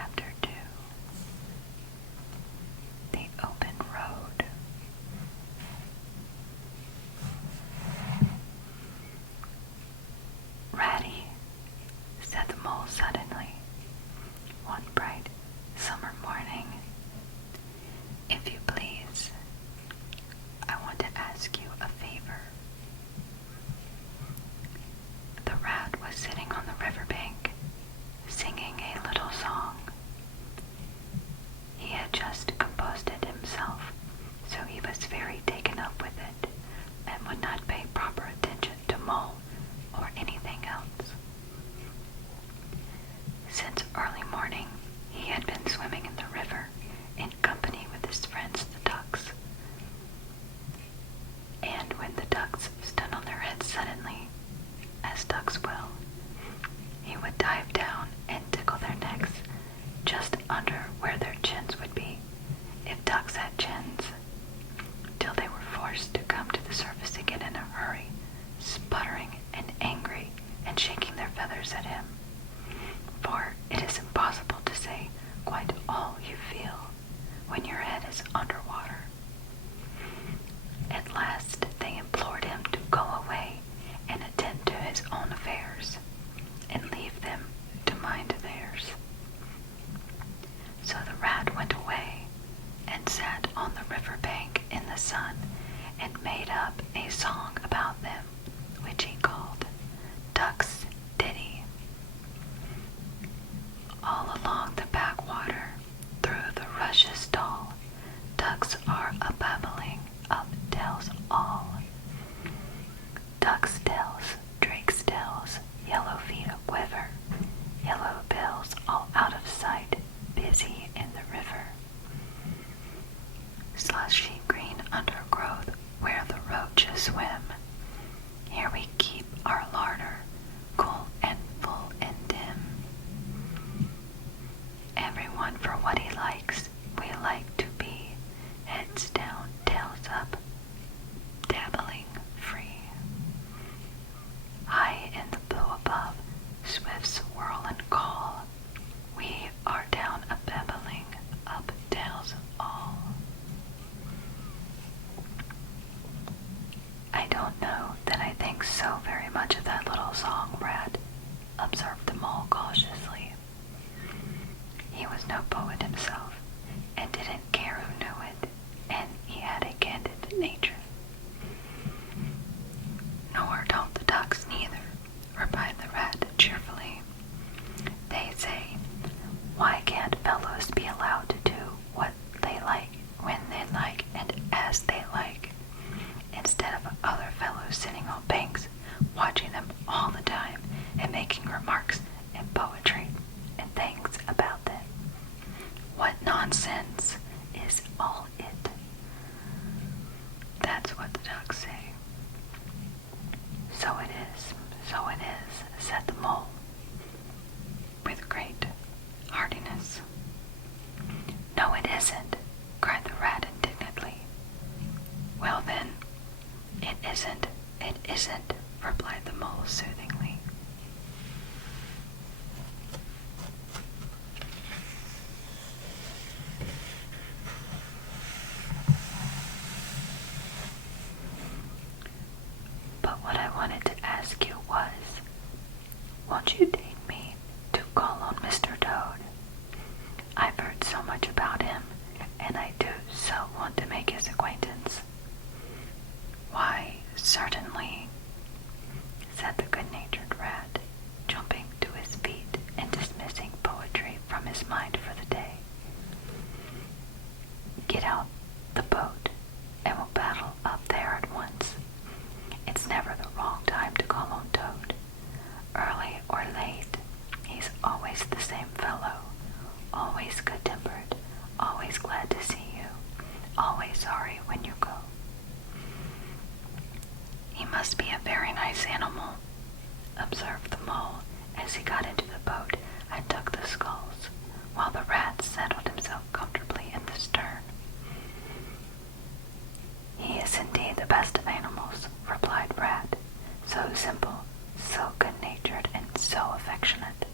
Chapter 2. The Open Road. "Ratty," said the mole suddenly, one bright summer morning, "if you please, I want to ask you a favor." The rat was sitting on the riverbank, singing a little song. He had just composed it himself, so he was very taken up with it, and would not pay proper attention to Mole or anything else. Since early morning, he had been swimming in the river in company with his friends the ducks. And when the ducks stood on their heads suddenly, as ducks will, he would dive down and tickle their necks just under where their chins would be, if ducks had chins, till they were forced to come to the surface again in a hurry, sputtering and angry and shaking their feathers at him. For it is impossible to say quite all you feel when your head is under water. At last they implored him to go away and attend to his own affairs, and leave them to mind theirs. So the rat went away and sat on the river bank in the sun and made up a song about them, which he called Duck's Ditty. All along the backwater, through the rushes tall, ducks are a-babbling up tales all. Ducks' tails, drakes' tails, yellow feet a-quiver, yellow bills all out of sight, busy in the river. Slushy green undergrowth where the roaches swim, here we keep our larder, cool and full and dim. Everyone for what he likes, we like to be, heads down, tails up, dabbling free. High in the blue above, swifts whirl and call, we are down a-babbling, up tails all. "I don't know that I think so very much of that little song, Rat," observed the mole cautiously. He was no poet himself, and didn't care who knew it, and he had a candid nature. "Nor don't the ducks neither," replied the rat cheerfully. "They say, why can't fellows be allowed to do what they like, when they like, and as they like, instead of other fellows sitting on banks, watching them all the time, and making remarks and poetry and things about them? What nonsense is all it?" That's what the ducks say. "So it is, so it is," said the mole, with great heartiness. "No, it isn't," cried the rat indignantly. "Well then, it isn't, replied the mole soothingly. "But what I wanted to ask you was, won't you date me to call on Mr. Toad? I've heard so much about him, and I do so want to make his acquaintance." "Why, certainly," said the good-natured rat, jumping to his feet and dismissing poetry from his mind for the day. "Get out the boat, and we'll paddle up there at once. It's never the wrong time to call on Toad. Early or late, he's always the same fellow, always good-tempered, always glad to see you, always sorry when you go. He must be a very nice animal," observed the mole as he got into the boat and took the sculls, while the rat settled himself comfortably in the stern. "He is indeed the best of animals," replied Rat, "so simple, so good-natured, and so affectionate.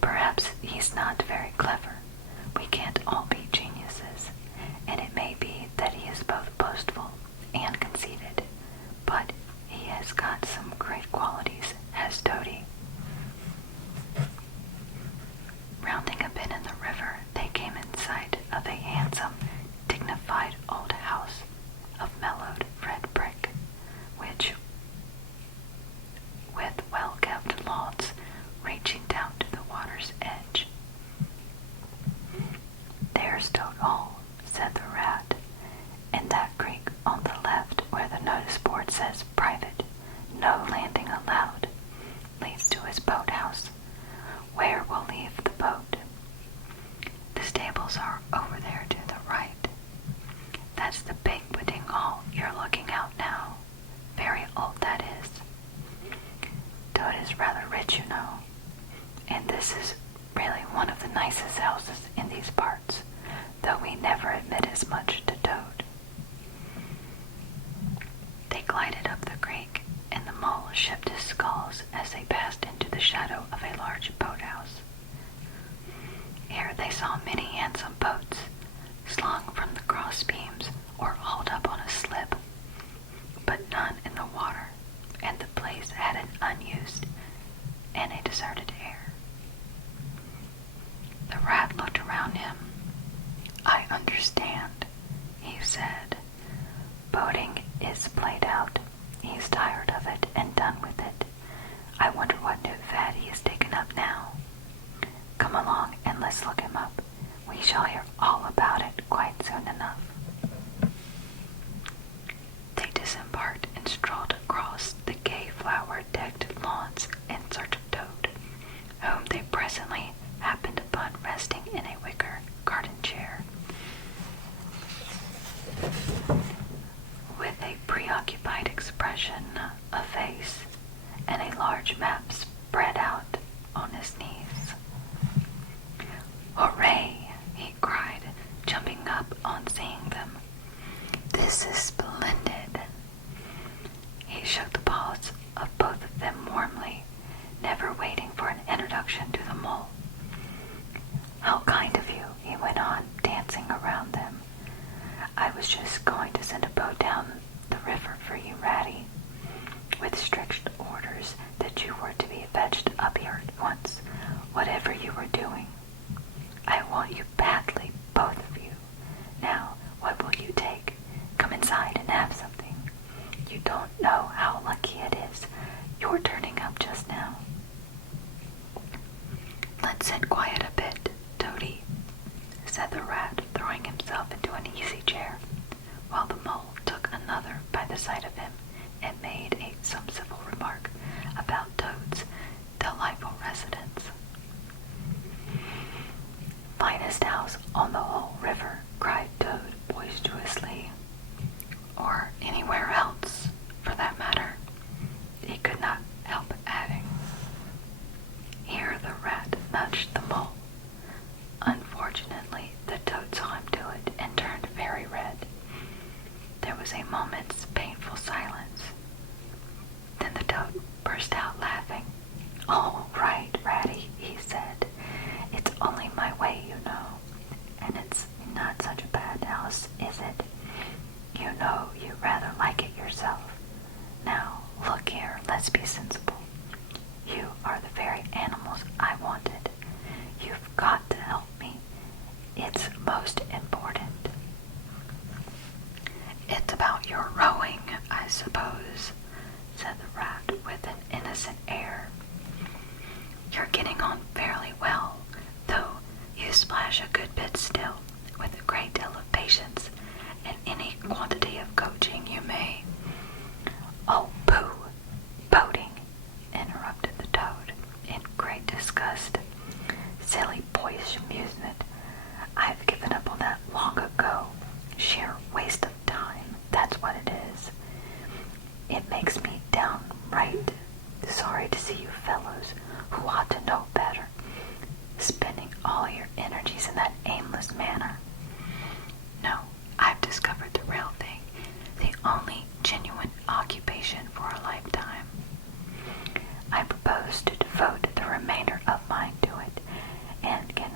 Perhaps he's not very clever. We can't all be geniuses, and it may be that he is both boastful and conceited, but he has got some great qualities, has Toady. Rounding a bend in the river, they came in sight of a handsome, dignified old house of mellowed red brick, which, with well-kept lawns reaching down to the water's edge. "There's Toad Hall," said the rat, "and that creek on the left where the notice board says private, no landing allowed, leads to his boathouse, where we'll leave the boat. The stables are over there to the right. That's the banqueting hall you're looking out now. Very old, that is. Toad is rather rich, you know, and this is really one of the nicest houses in these parts, though we never admit as much to Toad." They glided up the creek, and the mole shipped his sculls as they passed into the shadow of a large boathouse. Here they saw many handsome boats, slung from the cross beams or hauled up on a slip, but none in the water, and the place had an unused and a deserted air. The rat looked around him. "I understand," he said. "Boating is played out. He's tired of it and done with it. I wonder what new fad he has taken up now. Come along and let's look him up. We shall hear all about it quite soon enough." They disembarked and strolled across the gay flower-decked lawns in search of Toad, whom they presently happened upon resting in a wicker garden chair, with a preoccupied expression of face and a large map spread out on his knees. "Hooray!" he cried, jumping up on seeing them. "This is splendid." He shook the paws of both of them warmly, never waiting for an introduction to the mole. "How kind of you," he went on, dancing around them. "I was just going to send a boat down the river for you, Ratty, with strict orders that you were to be fetched up here at once, whatever you were doing. I want you badly, both of you. Now, what will you take? Come inside and have something. You don't know how lucky it is you're turning up just now." "Let's sit quiet a bit, Toady," said the rat, throwing himself into an easy chair, while the mole took another by the side of him and made some civil remark about Toad's delightful residence. "Finest house on the whole river," cried Toad boisterously. "Or anywhere else, for that matter," he could not help adding. Here the rat nudged the mole. Unfortunately, the Toad saw him do it and turned very red. There was a moment's painful silence. Then the Toad burst out laughing. "All right, Ratty," he said. "It's only my way, you know. And it's not such a bad house, is it? You know you rather like it yourself. Now, look here, let's be sensible. You are the very animals I wanted. You've got to help me. It's most important." "It's about your rowing, I suppose," said the rat with an innocent air. "You're getting on fairly well, though you splash a good bit still, with a great deal of patience and any quantity of coaching you may—" "Oh, pooh! Boating!" interrupted the Toad, in great disgust. "Silly boyish amusement. I've given up on that long ago. Sheer waste of time, that's what it is. It makes me downright sorry to see you fellows, who ought to know better, spending all your energies in that aimless manner. No, I've discovered the real thing, the only genuine occupation for a lifetime. I propose to devote the remainder of mine to it, and can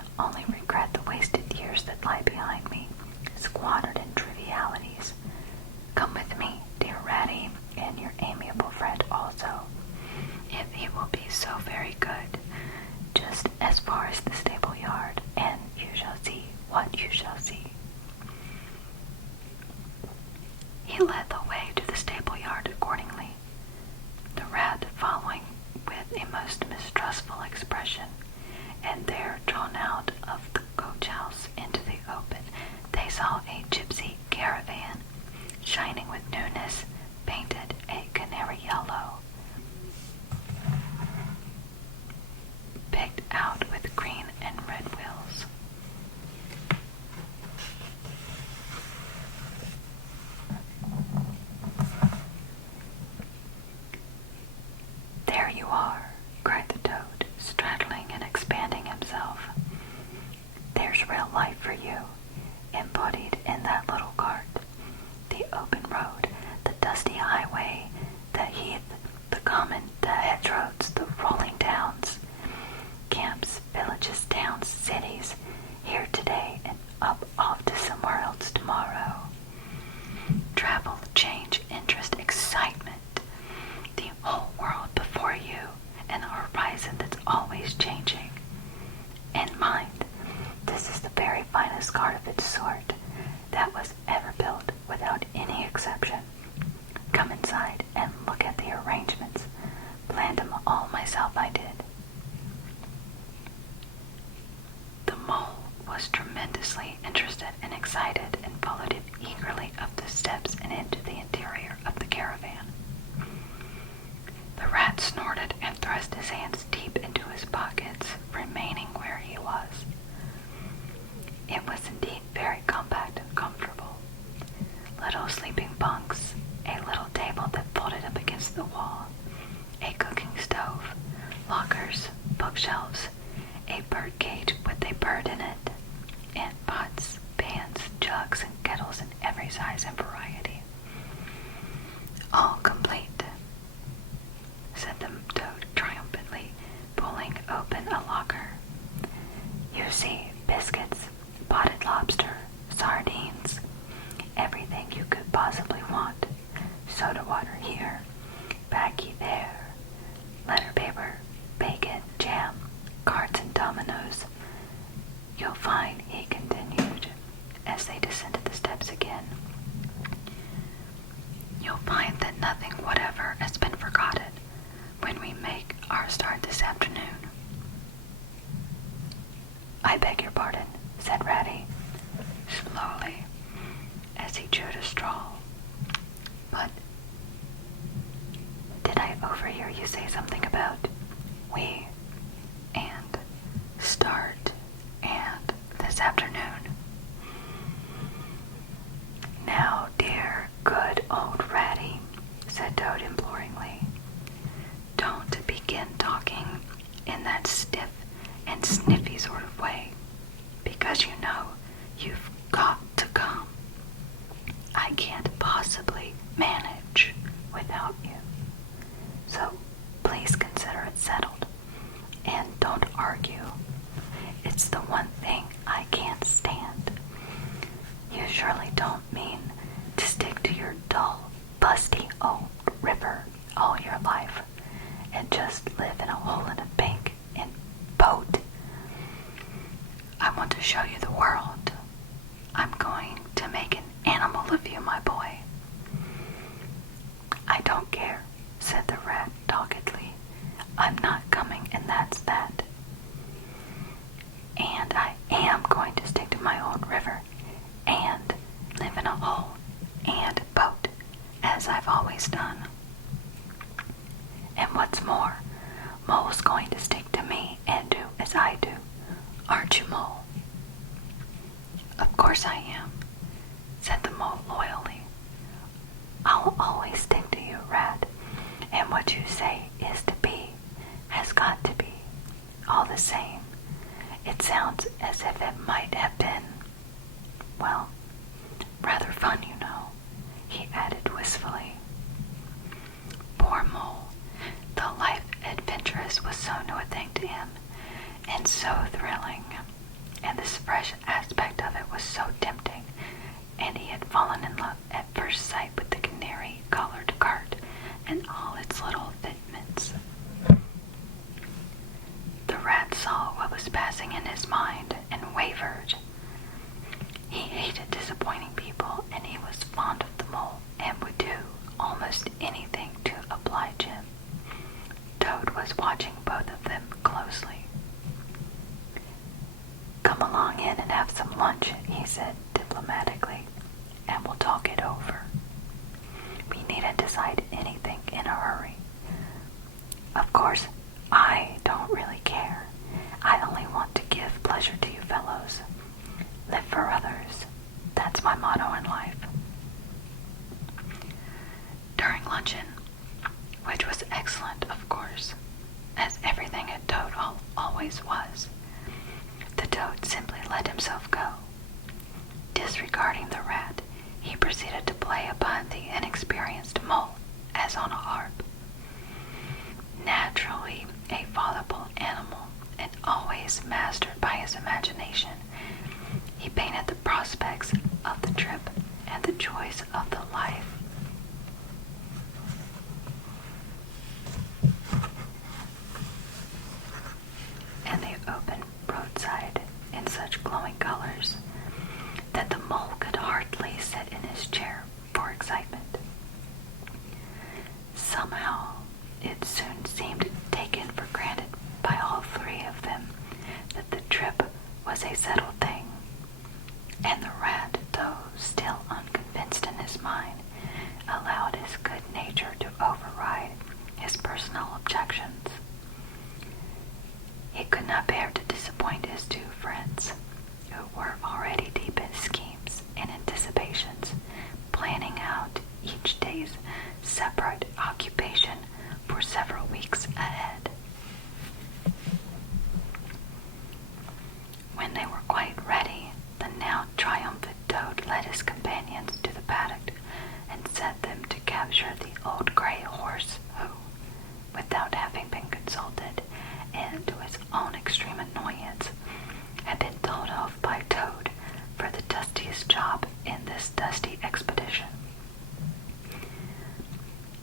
just as far as the stable yard, and you shall see what you shall see. He led the way to the stable yard accordingly, the rat following with a most mistrustful expression, and there, drawn out of the coach house into the open, they saw a gypsy caravan, shining with newness, painted a canary yellow, picked out with green and red wheels. "There you are," cried the toad, straddling and expanding himself. "There's real life for you, embodied in that little cart. The open road, the dusty highway, the heath, the common, the hedgerows, the rolling downs, camps, villages, towns, cities, here today and up off to somewhere else tomorrow. Travel, change, interest, excitement. The whole world before you, and a horizon that's always changing. And mind, this is the very finest cart of its sort that was ever built, without any exception. Come inside and look at the arrangements. Planned them all myself, I did." The mole was tremendously interested and excited, and followed him eagerly up the steps and into the interior of the caravan. The rat snorted and thrust his hands deep into his pockets, remaining where he was. It was indeed very compact and comfortable. Little sleeping bunks, a little table that folded up against the wall, a cooking stove, lockers, bookshelves, a bird cage with a bird in it, and pots, pans, jugs, and kettles in every size and variety. "All complete," said the toad triumphantly, pulling open a locker. "You see, biscuits, potted lobster, sardines, everything you could possibly want. Soda water here, baccy there, letter paper, bacon, jam, cards and dominoes. You'll find," he continued, as they descended the steps again, "you'll find that nothing whatever has been forgotten when we make our start this afternoon." "I beg your pardon," said Ratty, slowly, as he chewed a straw, "but did I overhear you say something about we and start and this afternoon?" "Now, dear, good old Ratty," said Toad imploringly, "don't begin talking in that stiff and sniffy sort of way, because you know you've got to come. I can't possibly manage without you. So please consider it settled, and don't argue. It's the one thing I can't stand. You surely don't mean to stick to your dull, busty old river all your life and just live in a hole in a bank and boat. I want to show you the world. I'm going to make an animal of you, my boy." "I don't care," said the rat doggedly. "I'm not coming, and that's that. And I am going to stick to my own river and live in a hole and boat, as I've always done. And what's more, Mole's going to stick to me and do as I do. Aren't you, Mole?" "Of course I am," said the mole loyally. "I'll always stick to you, Rat, and what you say is to be, has got to be, all the same. It sounds as if it might have been, well, rather fun, you know," he added wistfully. Poor Mole, the life adventurous was so new a thing to him, and so thrilling, and this fresh aspect of it was so tempting, and he had fallen in love at first sight with the canary-colored cart and all its little fitments. The rat saw was passing in his mind and wavered. He hated disappointing people, and he was fond of the mole and would do almost anything to oblige him. Toad was watching both of them closely. "Come along in and have some lunch," he said diplomatically, "and we'll talk it over. We needn't decide anything in a hurry. Of course, I don't really care. I only want to give pleasure to you fellows. Live for others. That's my motto in life." During luncheon, which was excellent, of course, as everything at Toad Hall always was, the toad simply let himself go. Disregarding the rat, he proceeded to play upon the inexperienced mole as on a harp. Naturally a voluble animal and always mastered by his imagination, he painted the prospects of the trip and the joys of the life. And the open roadside in such glowing colors that the mole could hardly sit in his chair for excitement. Somehow it soon seemed taken for granted by all three of them that the trip was a settled thing, and the rat, though still unconvinced in his mind, allowed his good nature to override his personal objections. He could not bear to disappoint his two friends, who were already deep in schemes and anticipations, planning out each day's separate occupation for several weeks ahead. When they were quite ready, the now triumphant Toad led his companions to the paddock and set them to capture the old gray horse who, without having been consulted, and to his own extreme annoyance, had been told off by Toad for the dustiest job in this dusty expedition.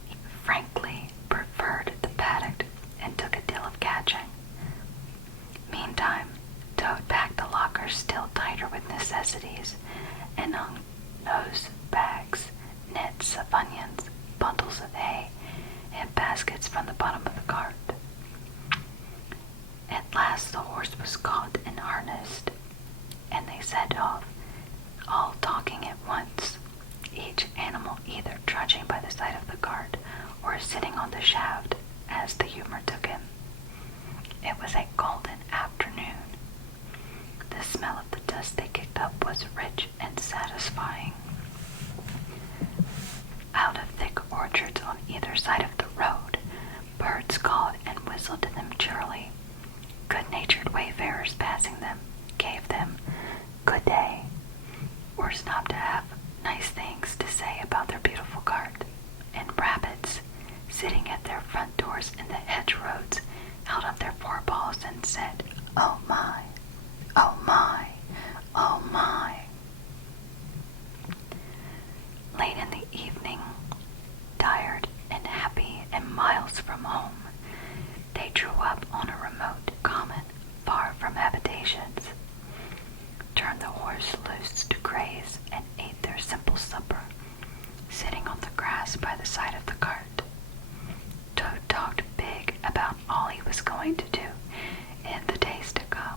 He frankly preferred the paddock and took a deal of catching. Meantime, Toad packed the locker still tighter with necessities and hung nose bags, nets of onions, bundles of hay, and baskets from the bottom of the cart. At last the horse was caught and harnessed, and they set off, all talking at once, each animal either trudging by the side of the cart or sitting on the shaft as the humor took him. It was a golden afternoon. The smell of the dust they kicked up was rich and satisfying. Out of thick orchards on either side of the road, birds called and whistled to them cheerily. Good-natured wayfarers passing them gave them good day, or stopped to have nice things to say about their beautiful cart, and rabbits, sitting at their front doors in the hedgerows, held up their forepaws and said, "Oh my, oh my, oh my." Late in the evening, tired and happy and miles from home, they drew up on a remote common far from habitations, turned the horse loose to graze, and ate their simple supper, sitting on the grass by the side of the cart. Toad talked big about all he was going to do in the days to come.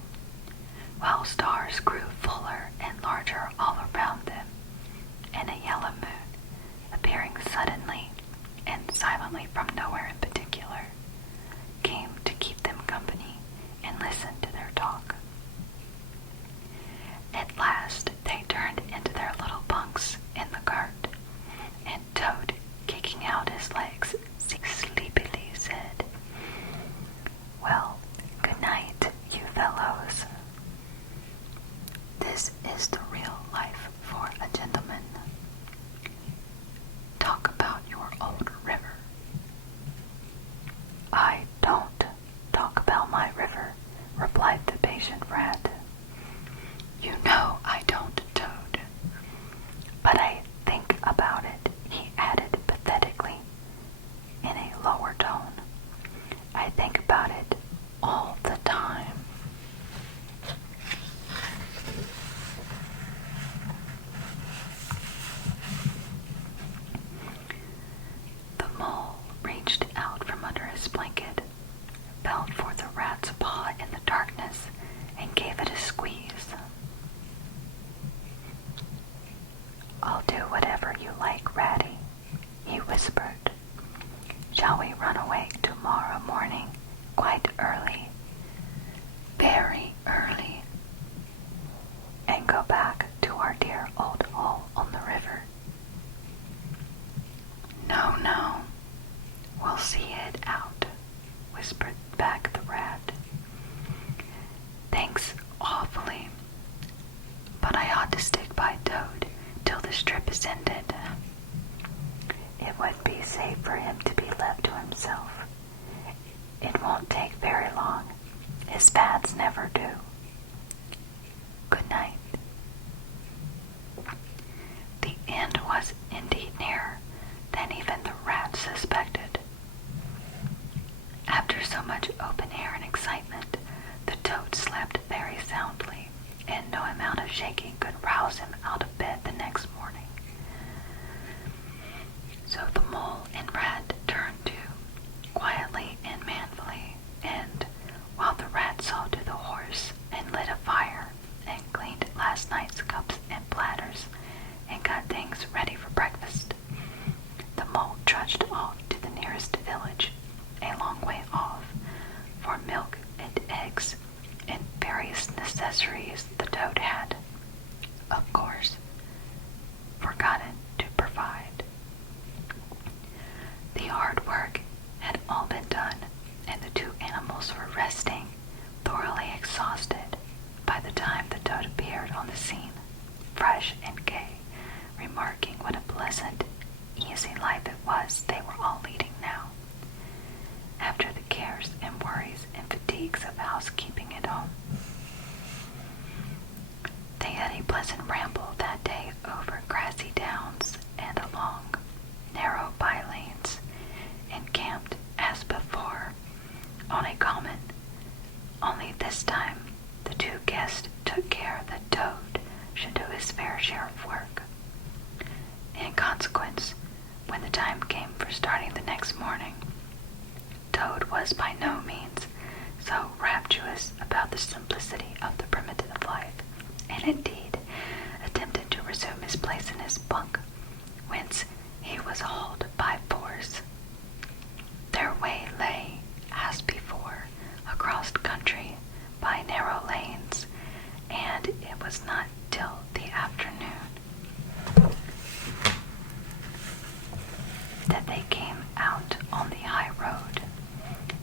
Thanks awfully, but I ought to stick by Toad till this trip is ended. It would be safe for him to be left to himself. It won't take very long. His fads never do. Good night. The end was indeed nearer than even the rat suspected. After so much open air and excitement, the toad slept very soundly, and no amount of shaking could rouse him out of bed the next morning. So the mole and rat turned to, quietly and manfully, and while the rat saw to the horse and lit a fire and cleaned last night's cups and platters and got things ready for breakfast, the mole trudged off to the nearest village, a long way off, for milk and eggs and various necessaries the toad had, of course, forgotten to provide. The hard work had all been done, and the two animals were resting, thoroughly exhausted, by the time the toad appeared on the scene, fresh and gay, remarking what a pleasant, easy life it was they were all leading now, after the cares and worries and fatigues of housekeeping at home. They had a pleasant ramble that day over grassy downs and along narrow by-lanes, and camped as before on a common, only this time the two guests took care that Toad should do his fair share of work. In consequence, when the time came for starting the next morning, Toad was by no means so rapturous about the simplicity of the primitive life, and indeed attempted to resume his place in his bunk, whence he was hauled by force. Their way lay, as before, across country by narrow lanes, and it was not till the afternoon that they came out on the high road,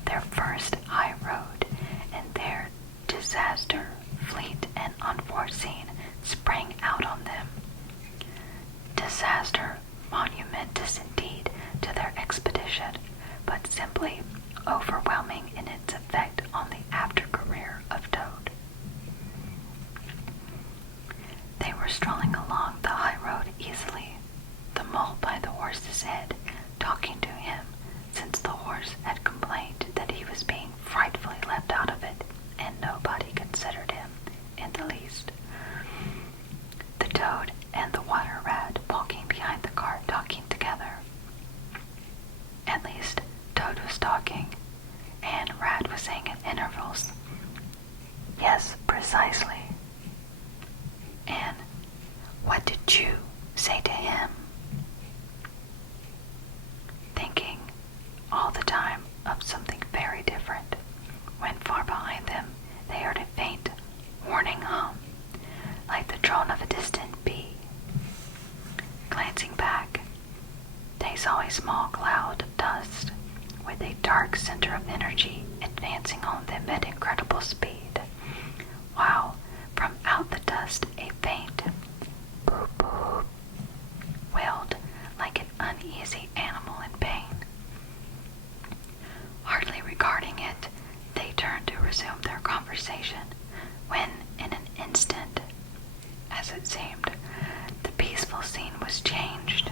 their first high road, and there disaster, fleet and unforeseen, sprang out on them. Disaster monumentous indeed to their expedition, but simply overwhelming in its effect on the after career of Toad. They were strolling along the high road easily, the mole by the horse's head, talking to him, since the horse had complained that he was being frightfully left out of it, and nobody considered him in the least. The toad and the water rat walking behind the cart talking together. At least, Toad was talking, and Rat was saying at intervals, "Yes, precisely." And "What did you say to him?" Thinking all the time of something very different, when far behind them they heard a faint, warning hum, like the drone of a distant bee. Glancing back, they saw a small cloud of dust, with a dark center of energy advancing on them at incredible speed, while from out the dust a faint boop boop wailed like an uneasy animal in pain. Hardly regarding it, they turned to resume their conversation, when in an instant, as it seemed, the peaceful scene was changed,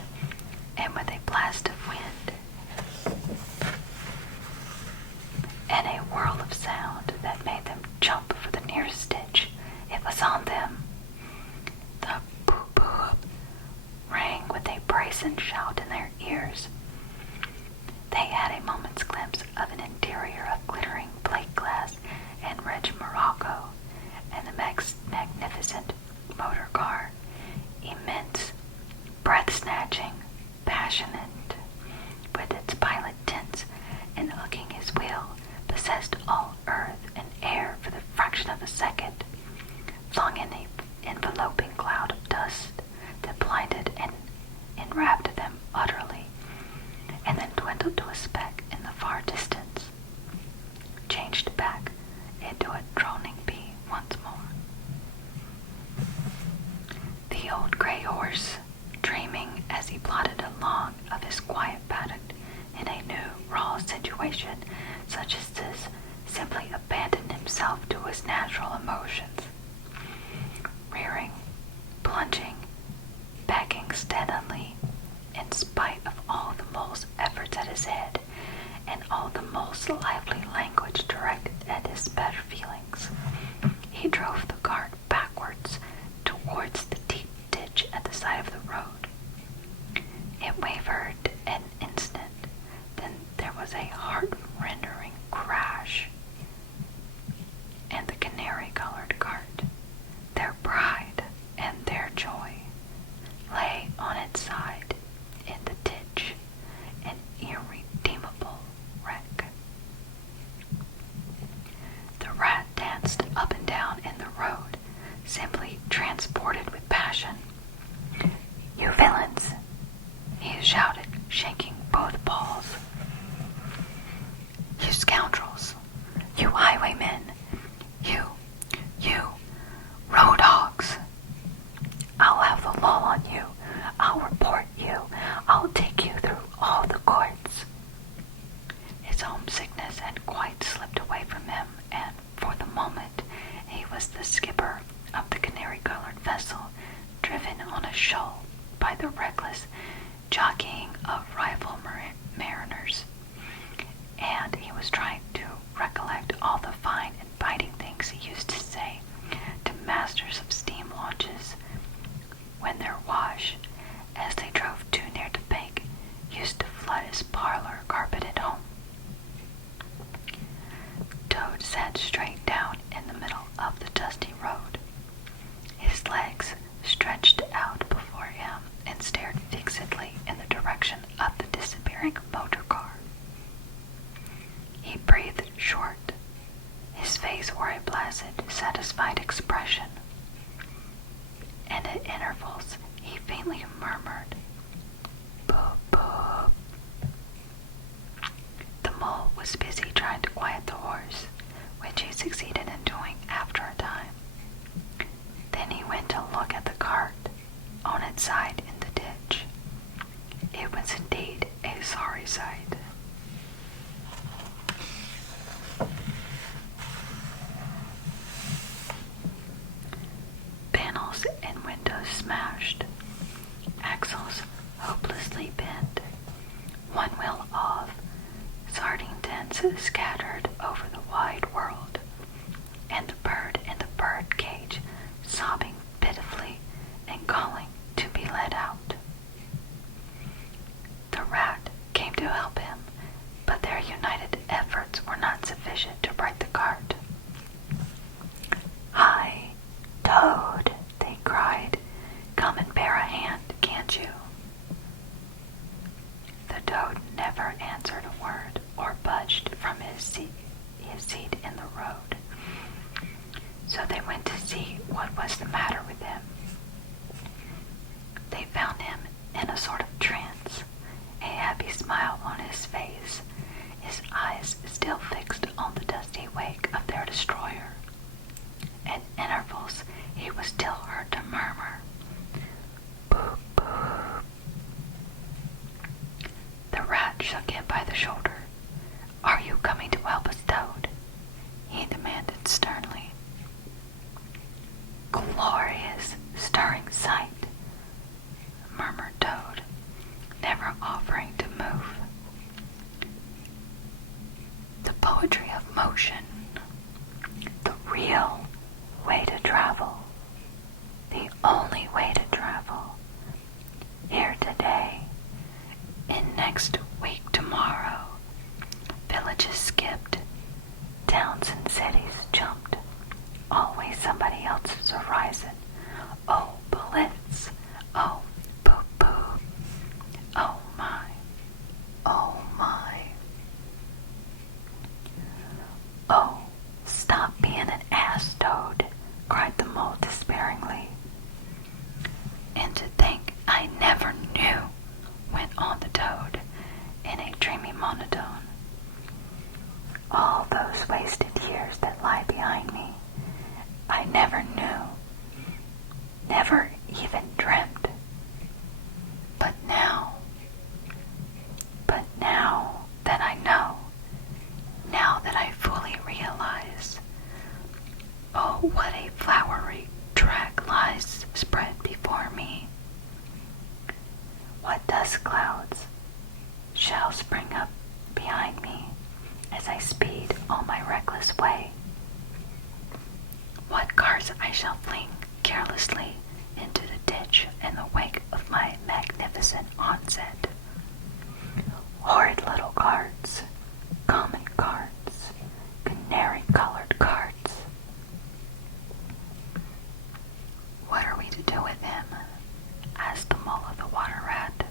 and with a blast of wind and a whirl of sound that made them jump for the nearest ditch, it was on them. The boop-boop rang with a brazen shout in their ears. They had a moment's glimpse of an interior of glittering plate glass and rich morocco, and the magnificent motor car, immense, breath-snatching, passionate, with its pilot tense and hugging his wheel, possessed all earth and air for the fraction of a second, flung in an enveloping cloud of dust that blinded and enwrapped them utterly, and then dwindled to a speck in the far distance, changed back into a droning bee natural emotions. Rearing, plunging, backing steadily, in spite of all the mole's efforts at his head, and all the mole's lively language directed at his better feelings. He drove the cart backwards towards the deep ditch at the side of the road. It wavered an instant, then there was a heart-rending crash, and the canary-colored cart, their pride and their joy, lay on its side in the ditch, an irredeemable wreck. The rat danced up and down in the road, simply transported with passion. "You villains!" he shouted, shaking both paws. "You scoundrels! You highwaymen! You road dogs! I'll have the law on you. I'll report you. I'll take you through all the courts." His homesickness had quite slipped away from him, and for the moment he was the skipper of the canary-colored vessel, driven on a shoal by the reckless jockeying of rival mariners. And he was trying to recollect all the fine and biting things he used to say to masters of steam launches when their wash, as they drove too near the bank, used to flood his parlor carpeted home. Toad sat straight down in the middle of the dusty road. His legs stretched out before him and stared fixedly in the direction of the disappearing motor car. He breathed short. His face wore a placid, satisfied expression, and at intervals he faintly murmured, "Boop, boop." The mole was busy trying to quiet the horse, which he succeeded in doing after a time. Then he went to look at the cart on its side in the ditch. It was indeed a sorry sight. Panels and windows smashed, axles hopelessly bent, one wheel off, sardine tins scattered over the wide world, and the bird in the bird cage sobbing pitifully and calling to be let out. The rat came to help him, but their united efforts were not sufficient to right the cart. "Hi, Toad," they cried. "Come and bear a hand, can't you?" The toad never answered a word or budged from his seat in the road. So they went to see what was the matter with him. They found him in a sort of trance, a happy smile on his face, his eyes still fixed on the dusty wake of their destroyer. At intervals he was still heard to murmur, "Boop, boop." The rat shook him by the shoulder. "Are you coming to help us, Toad?" he demanded sternly. "Glorious, stirring sight," murmured Toad, never offering to move. "The poetry of motion, the real way to travel, the only way to travel. Here today, in next week tomorrow, villages skipped, towns and cities jumped, always somebody else's horizon. Oh, blitz, oh, boo-boo, oh my, oh my." "Oh, stop being an ass, Toad," cried the mole despairingly. "And to think I never knew," went on the toad in a dreamy monotone. "All those wasted years that lie behind me, I never knew, never even dreamt. But now that I know, now that I fully realize, oh, Oh, what a flowery track lies spread before me! What dust clouds shall spring up behind me as I speed on my reckless way? What cars I shall fling carelessly into the ditch in the wake of my magnificent onset? Horrid little carts, common carts, canary-colored carts. What are we to do with him? Asked the mole of the water rat.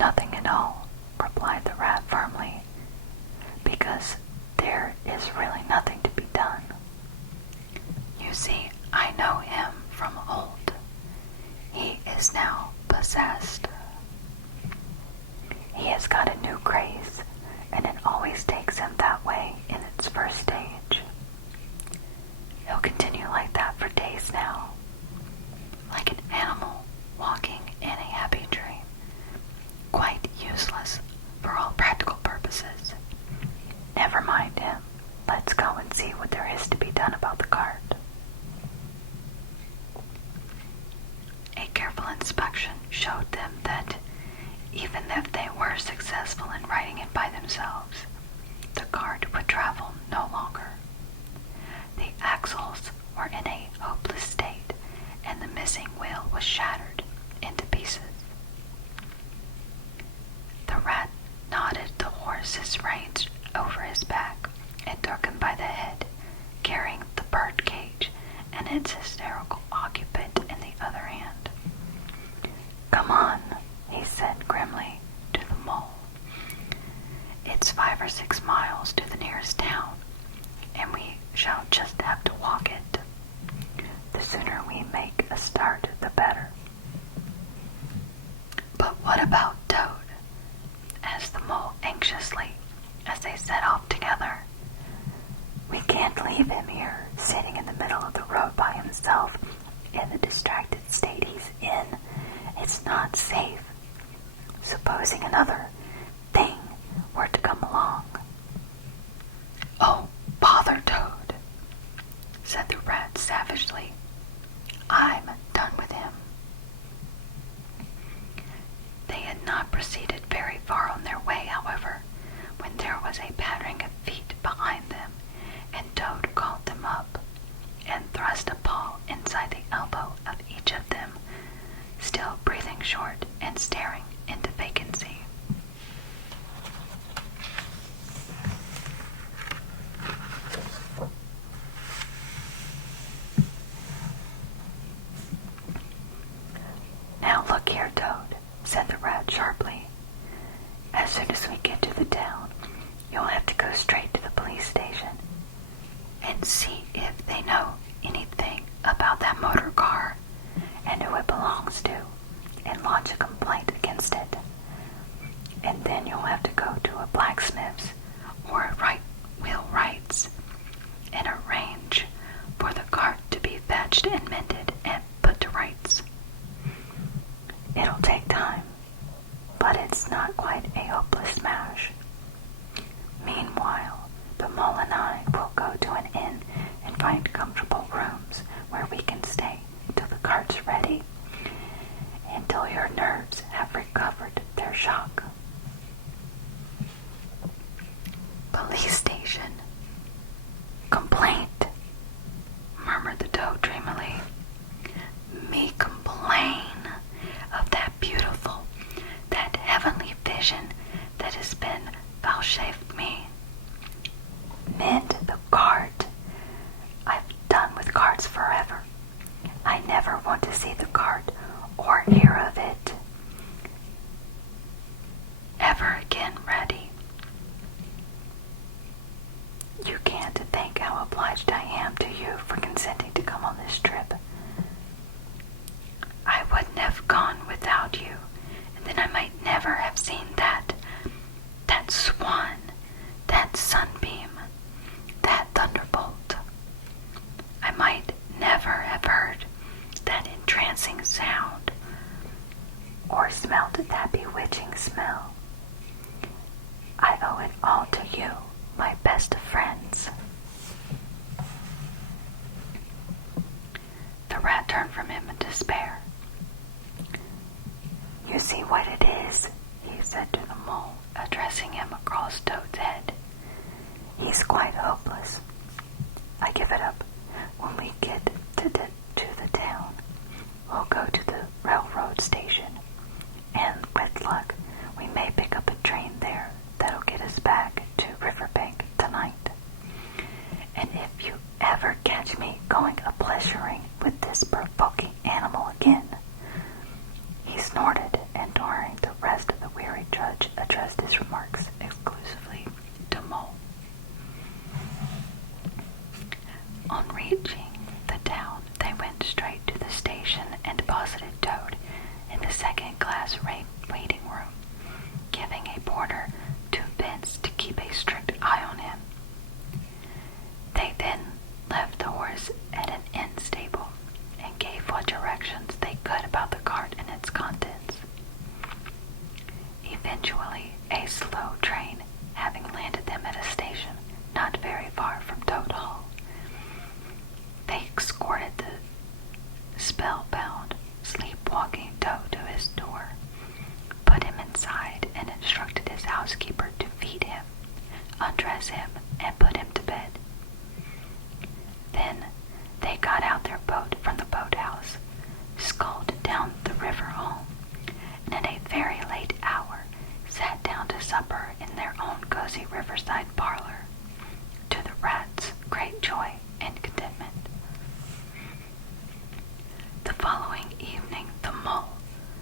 Nothing at all, replied the rat firmly, because there is really nothing to be done. You see, I know him from old. He is now possessed. He has got a new craze, and it always takes him that way in its first stage. He'll continue like that for days now, like an animal walking in a happy dream, quite useless for all practical purposes. Never mind him. Let's go and see what there is to be done about the cart. A careful inspection showed them that even if they were successful in riding it by themselves, the cart would travel no longer. The axles were in a hopeless state, and the missing wheel was shattered into pieces. The rat knotted the horse's reins over his back and took him by the head, carrying the bird cage and its hysterical occupant in the other hand. Come on, he said grimly to the mole. It's 5 or 6 miles to the nearest town, and we shall just have to walk it. The sooner we make a start, the better. But what about Toad? Asked the mole anxiously as they set off together. We can't leave him here, sitting in the middle of the road by himself, in the distracted state he's in. It's not safe. Supposing another thing were to come along. Oh, bother Toad, said the rat savagely. I'm done with him. They had not proceeded very far on their way, however, when there was a pattering of feet behind them, and Toad called them up and thrust a paw inside the elbow of each of them, still breathing short and staring into vacancy. Now look here, Toad, said the rat sharply. As soon as we get to the town, you'll have to go straight to the police station and see if they know anything about that motor car and who it belongs to, and lodge a complaint against it. And then you'll have to go to a blacksmith's or a right wheel wright's and arrange for the cart to be fetched and mended and put to rights. It'll take time, but it's not quite a hopeless smash. Meanwhile, the mole and I will go to an inn and find comfortable rooms where we can stay till the cart's ready, until your nerves have recovered their shock. Police station. Complaint, murmured the Toad dreamily. Me complain of that beautiful, that heavenly vision that has been vouchsafed me. Mend the cart. I've done with carts forever. I never want to see the cart or hear of it ever again ready. You can't think how obliged I am to you for consenting to come on this trip. I wouldn't have gone without you, and then I might never have seen that swan, that sunbeam, that thunderbolt. I might never have heard that entrancing sound, or smelt that bewitching smell. I owe it all to you, my best of friends. turned from him in despair. "You see what it is," he said to the mole, addressing him across Toad's head. "He's quite hopeless. I give it up. When we get to the town, we'll go to the railroad station, and with luck, we may pick up a train there that'll get us back to Riverbank tonight. And if you ever catch me going a-pleasuring with this provoking animal again—" He snorted, and during the rest of the weary judge addressed his remarks exclusively to Mole. On reaching the town, they went straight to the station and deposited Toad in the second-class waiting room, giving a porter 2 pence to keep a strict eye on him. They then left the horse at an inn stable and gave what directions they could about the cart and its contents. Eventually, a slow train having landed them at a station not very far from Toad Hall, they escorted the spellbound, sleepwalking Toad to his door, put him inside, and instructed his housekeeper to feed him, undress him, and put him to bed. Then they got out their boat from the boathouse, sculled down the river home, and at a very late hour sat down to supper in their own cozy riverside parlor, to the Rat's great joy and contentment. The following evening the Mole,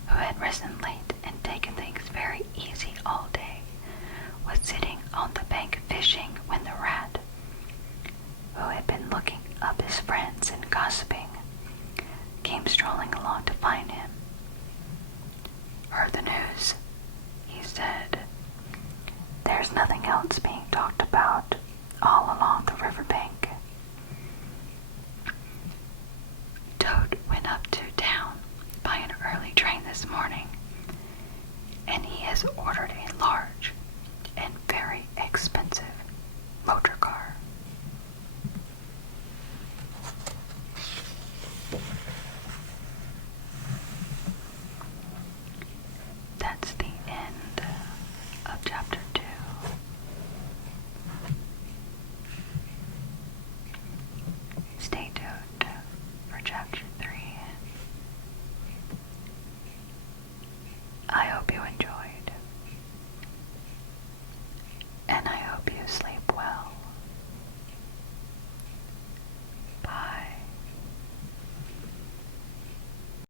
who had risen late and taken things very easy all day, was sitting on the bank fishing when the Rat, who had been looking up his friends and gossiping, came strolling along to find him.